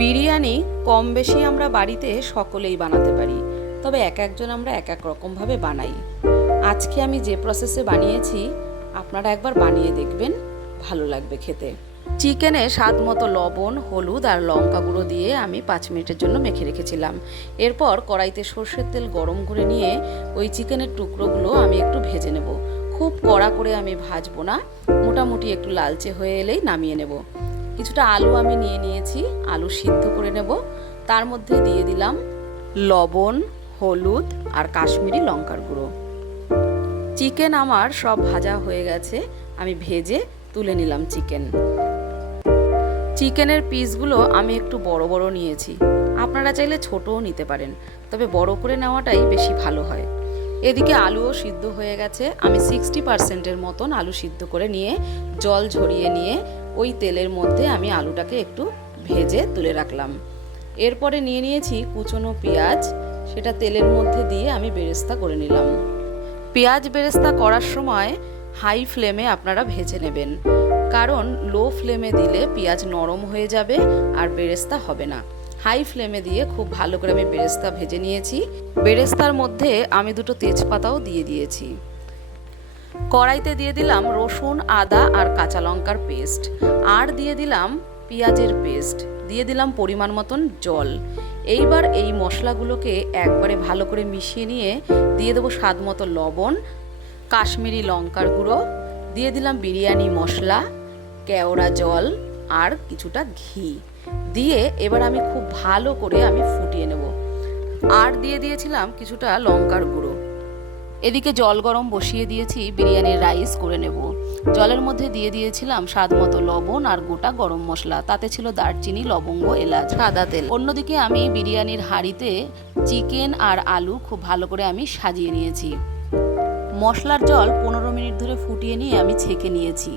বিরিয়ানি কম বেশি আমরা বাড়িতে সকলেই বানাতে পারি, তবে এক একজন আমরা এক এক রকমভাবে বানাই। আজকে আমি যে প্রসেসে বানিয়েছি আপনারা একবার বানিয়ে দেখবেন, ভালো লাগবে খেতে। চিকেনে স্বাদ মতো লবণ, হলুদ আর লঙ্কা গুঁড়ো দিয়ে আমি 5 মিনিটের জন্য মেখে রেখেছিলাম। এরপর কড়াইতে সর্ষের তেল গরম করে নিয়ে ওই চিকেনের টুকরোগুলো আমি একটু ভেজে নেব। খুব কড়া করে আমি ভাজবো না, মোটামুটি একটু লালচে হয়ে এলেই নামিয়ে নেব। কিছুটা আলু আমি নিয়েছি, আলু সিদ্ধ করে নেব। তার মধ্যে দিয়ে দিলাম লবণ, হলুদ আর কাশ্মীরি লঙ্কার গুঁড়ো। চিকেন আমার সব ভাজা হয়ে গেছে, আমি ভেজে তুলে নিলাম চিকেনের পিসগুলো আমি একটু বড় বড় নিয়েছি। আপনারা চাইলে ছোটও নিতে পারেন, তবে বড় করে নেওয়াটাই বেশি ভালো হয়। এদিকে আলুও সিদ্ধ হয়ে গেছে। আমি 60% মতন আলু সিদ্ধ করে নিয়ে জল ঝরিয়ে নিয়ে ওই তেলের মধ্যে আমি আলুটাকে একটু ভেজে তুলে রাখলাম। এরপরে নিয়েছি কুচনো পেঁয়াজ, সেটা তেলের মধ্যে দিয়ে আমি বেরেস্তা করে নিলাম। পেঁয়াজ বেরেস্তা করার সময় হাই ফ্লেমে আপনারা ভেজে নেবেন, কারণ লো ফ্লেমে দিলে পেঁয়াজ নরম হয়ে যাবে আর বেরেস্তা হবে না। হাই ফ্লেমে দিয়ে খুব ভালো করে আমি বেরেস্তা ভেজে নিয়েছি। বেরেস্তার মধ্যে আমি 2টো তেজপাতাও দিয়ে দিয়েছি। কড়াইতে দিয়ে দিলাম রসুন, আদা আর কাঁচা লঙ্কার পেস্ট, আর দিয়ে দিলাম পেঁয়াজের পেস্ট, দিয়ে দিলাম পরিমাণ মতন জল। এইবার এই মশলাগুলোকে একবারে ভালো করে মিশিয়ে নিয়ে দিয়ে দেবো স্বাদ মতো লবণ, কাশ্মীরি লঙ্কার গুঁড়ো, দিয়ে দিলাম বিরিয়ানি মশলা, কেওড়া জল আর কিছুটা ঘি দিয়ে এবার আমি খুব ভালো করে আমি ফুটিয়ে নেব। আর দিয়ে দিয়েছিলাম কিছুটা লঙ্কার গুঁড়ো। এদিকে জল গরম বসিয়ে দিয়েছি, বিরিয়ানির রাইস করে নেব। জলের মধ্যে দিয়ে দিয়েছিলাম স্বাদ মতো লবণ আর গোটা গরম মশলা, তাতে ছিল দারচিনি, লবঙ্গ, এলাচ, সাদা তেল। অন্যদিকে আমি বিরিয়ানির হাঁড়িতে চিকেন আর আলু খুব ভালো করে আমি সাজিয়ে নিয়েছি। মশলার জল 15 মিনিট ধরে ফুটিয়ে নিয়ে আমি ছেঁকে নিয়েছি।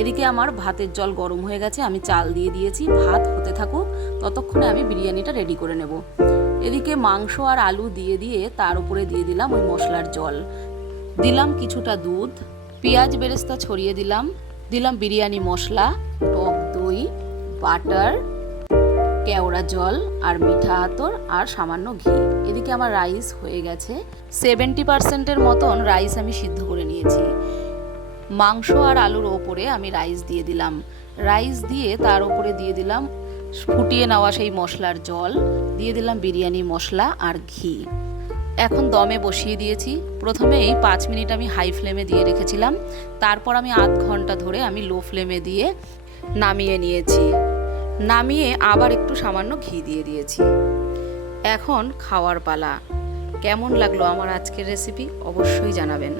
এদিকে আমার ভাতের জল গরম হয়ে গেছে, আমি চাল দিয়ে দিয়েছি। ভাত হতে থাকুক, ততক্ষণে আমি বিরিয়ানিটা রেডি করে নেব। এদিকে মাংস আর আলু দিয়ে তার উপরে দিয়ে দিলাম ওই মশলার জল, দিলাম কিছুটা দুধ, পেঁয়াজ বেরেস্তা ছড়িয়ে দিলাম বিরিয়ানি মশলা, টক দই, বাটার, কেওড়া জল আর মিঠা আতর আর সামান্য ঘি। এদিকে আমার রাইস হয়ে গেছে। 70% মতন রাইস আমি সিদ্ধ করে নিয়েছি। মাংস আর আলুর ওপরে আমি রাইস দিয়ে দিলাম। রাইস দিয়ে তার ওপরে দিয়ে দিলাম ফুটিয়ে নেওয়া সেই মশলার জল, দিয়ে দিলাম বিরিয়ানি মশলা আর ঘি। এখন দমে বসিয়ে দিয়েছি। প্রথমেই 5 মিনিট আমি হাই ফ্লেমে দিয়ে রেখেছিলাম, তারপর আমি আধ ঘন্টা ধরে আমি লো ফ্লেমে দিয়ে নামিয়ে নিয়েছি। নামিয়ে আবার একটু সামান্য ঘি দিয়ে দিয়েছি। এখন খাওয়ার পালা। কেমন লাগলো আমার আজকের রেসিপি অবশ্যই জানাবেন।